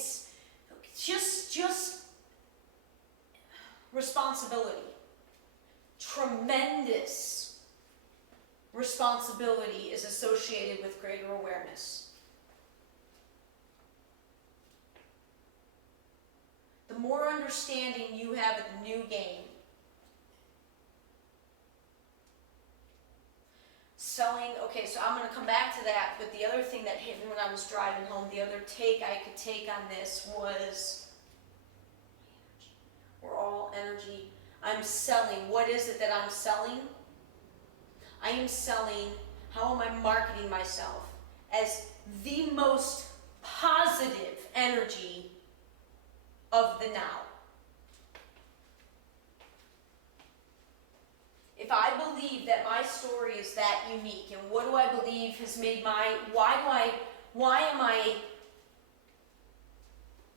it's just responsibility. Tremendous responsibility is associated with greater awareness. The more understanding you have of the new game, selling, okay, so I'm going to come back to that, but the other thing that hit me when I was driving home, the other take I could take on this was, we're all energy. I'm selling. What is it that I'm selling? I am selling, how am I marketing myself as the most positive energy of the now. If I believe that my story is that unique, and what do I believe has made why am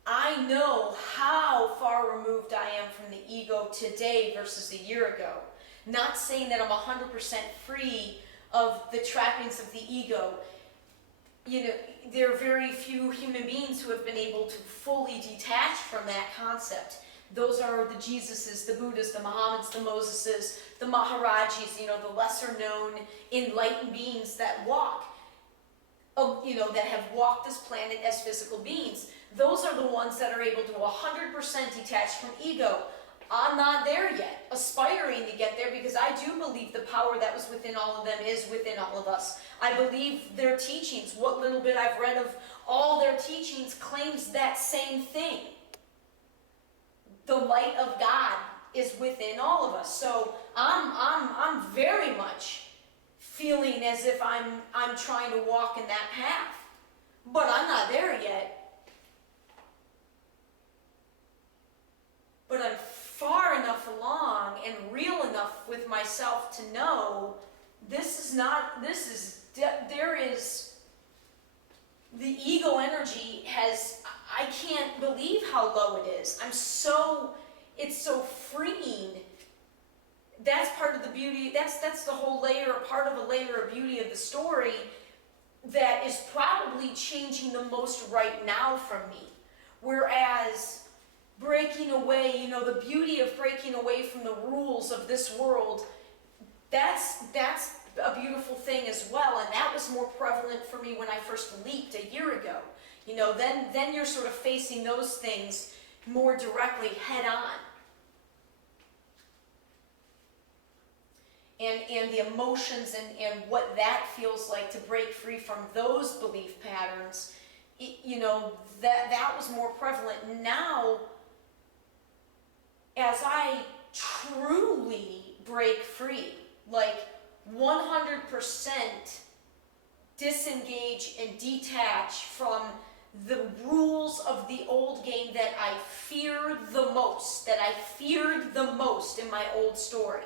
I know how far removed I am from the ego today versus a year ago. Not saying that I'm 100% free of the trappings of the ego. You know, there are very few human beings who have been able to fully detach from that concept. Those are the Jesuses, the Buddhas, the Mohammeds, the Moseses, the Maharajis, you know, the lesser known enlightened beings that walk, you know, that have walked this planet as physical beings. Those are the ones that are able to 100% detach from ego. I'm not there yet, aspiring to get there, because I do believe the power that was within all of them is within all of us. I believe their teachings, what little bit I've read of all their teachings, claims that same thing. The light of God is within all of us. So I'm very much feeling as if I'm trying to walk in that path. But I'm not there yet. But I'm far enough along and real enough with myself to know there is, the ego energy has, I can't believe how low it is. It's so freeing. That's part of the beauty, that's the whole layer, part of a layer of beauty of the story that is probably changing the most right now from me. Whereas breaking away, you know, the beauty of breaking away from the rules of this world, that's a beautiful thing as well, and that was more prevalent for me when I first leaped a year ago. You know, then you're sort of facing those things more directly head on. And the emotions and what that feels like to break free from those belief patterns, you know, that was more prevalent. Now, as I truly break free, like 100% disengage and detach from the rules of the old game that I feared the most, in my old story.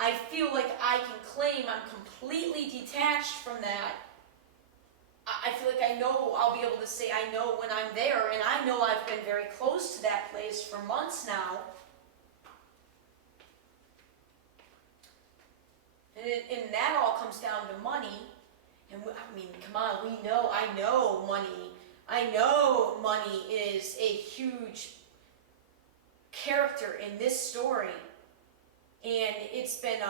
I feel like I can claim I'm completely detached from that. I feel like I know, I'll be able to say I know when I'm there, and I know I've been very close to that place for months now. And that all comes down to money. And I mean, come on, I know money is a huge character in this story. And it's been,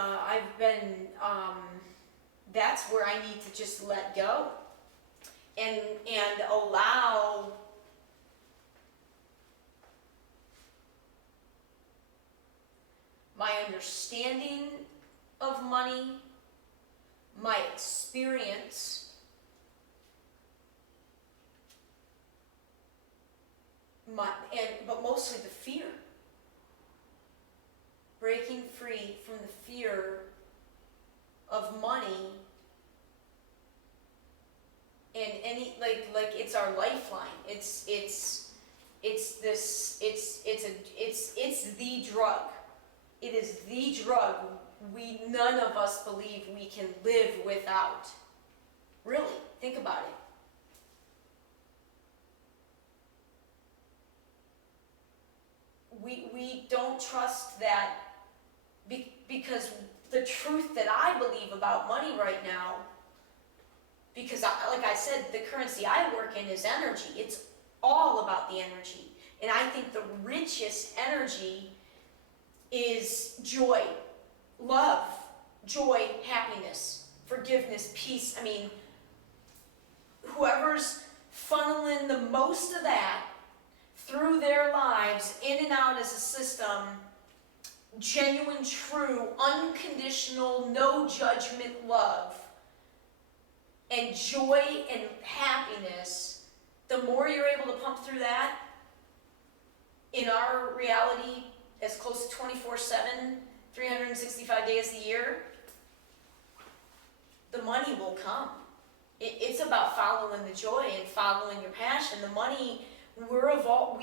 that's where I need to just let go and allow my understanding of money, my experience, but mostly the fear. Breaking free from the fear of money and any like it's our lifeline. It's the drug. It is the drug none of us believe we can live without. Really, think about it. We don't trust that because the truth that I believe about money right now, Because like I said, the currency I work in is energy. It's all about the energy. And I think the richest energy is joy, love, joy, happiness, forgiveness, peace. I mean, whoever's funneling the most of that through their lives, in and out as a system, genuine, true, unconditional, no judgment love, and joy and happiness, the more you're able to pump through that, in our reality, as close to 24/7, 365 days a year, the money will come. It's about following the joy and following your passion. The money, we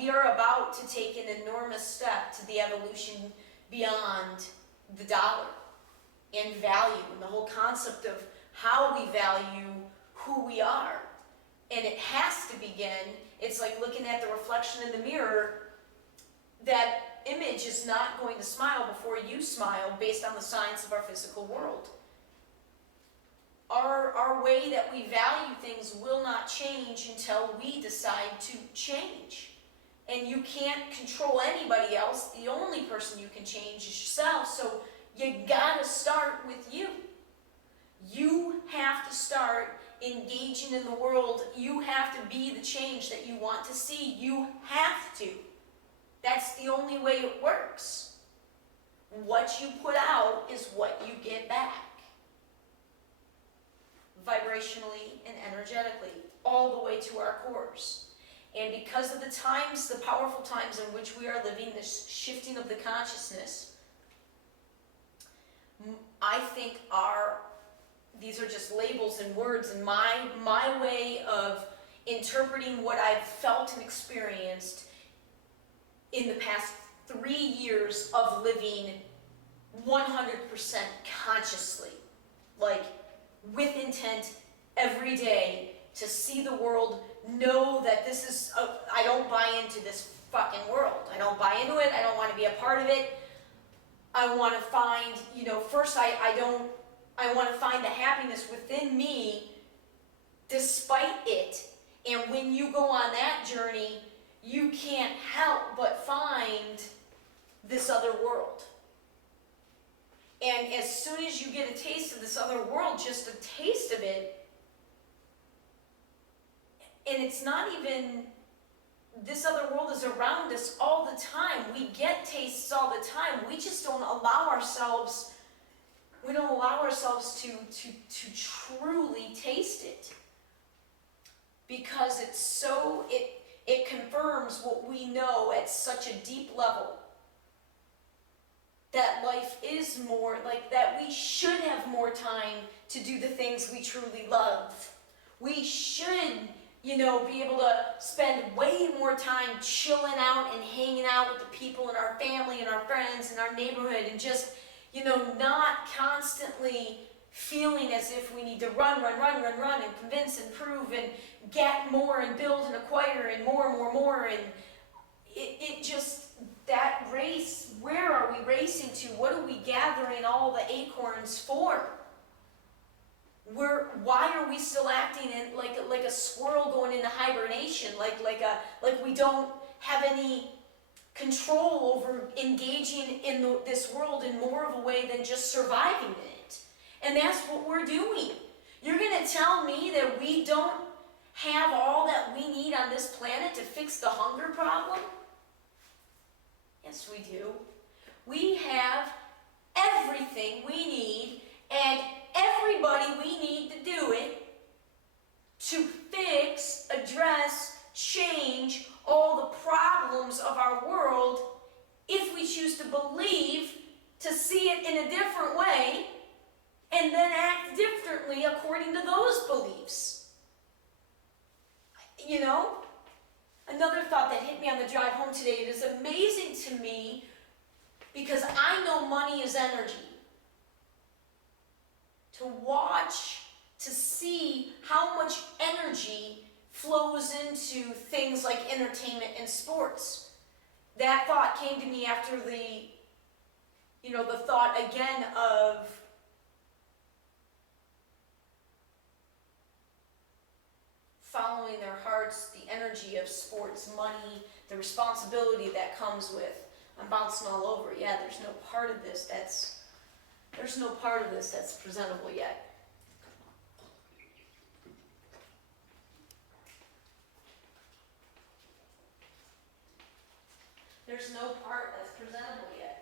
are about to take an enormous step to the evolution beyond the dollar and value, and the whole concept of how we value who we are. And it has to begin. It's like looking at the reflection in the mirror. That image is not going to smile before you smile based on the science of our physical world. Our way that we value things will not change until we decide to change. And you can't control anybody else. The only person you can change is yourself. So you gotta start with you. You have to start engaging in the world. You have to be the change that you want to see. You have to. That's the only way it works. What you put out is what you get back. Vibrationally and energetically, all the way to our cores. And because of the times, the powerful times in which we are living, this shifting of the consciousness, I think these are just labels and words, and my way of interpreting what I've felt and experienced in the past 3 years of living 100% consciously, like with intent every day to see the world, know that this is, I don't buy into this fucking world. I don't buy into it. I don't want to be a part of it. I want to find, first I want to find the happiness within me despite it. And when you go on that journey, you can't help but find this other world. And as soon as you get a taste of this other world, just a taste of it, and it's not even, this other world is around us all the time. We get tastes all the time. We just don't allow ourselves, to truly taste it. Because it's so, it confirms what we know at such a deep level. That life is more, like that we should have more time to do the things we truly love. We should, be able to spend way more time chilling out and hanging out with the people in our family and our friends and our neighborhood, and just, not constantly feeling as if we need to run, and convince and prove and get more and build and acquire and more. And it just, that race, where are we racing to? What are we gathering all the acorns for? Why are we still acting like a squirrel going into hibernation? Like we don't have any control over engaging in this world in more of a way than just surviving in it. And that's what we're doing. You're going to tell me that we don't have all that we need on this planet to fix the hunger problem? Yes, we do. We have everything we need and everybody we need to do it to fix, address, change all the problems of our world if we choose to believe, to see it in a different way, and then act differently according to those beliefs. Another thought that hit me on the drive home today, it is amazing to me because I know money is energy. To watch, to see how much energy flows into things like entertainment and sports. That thought came to me after the thought again of following their hearts, the energy of sports, money, the responsibility that comes with. I'm bouncing all over. Yeah, there's no part of this that's presentable yet. There's no part that's presentable yet.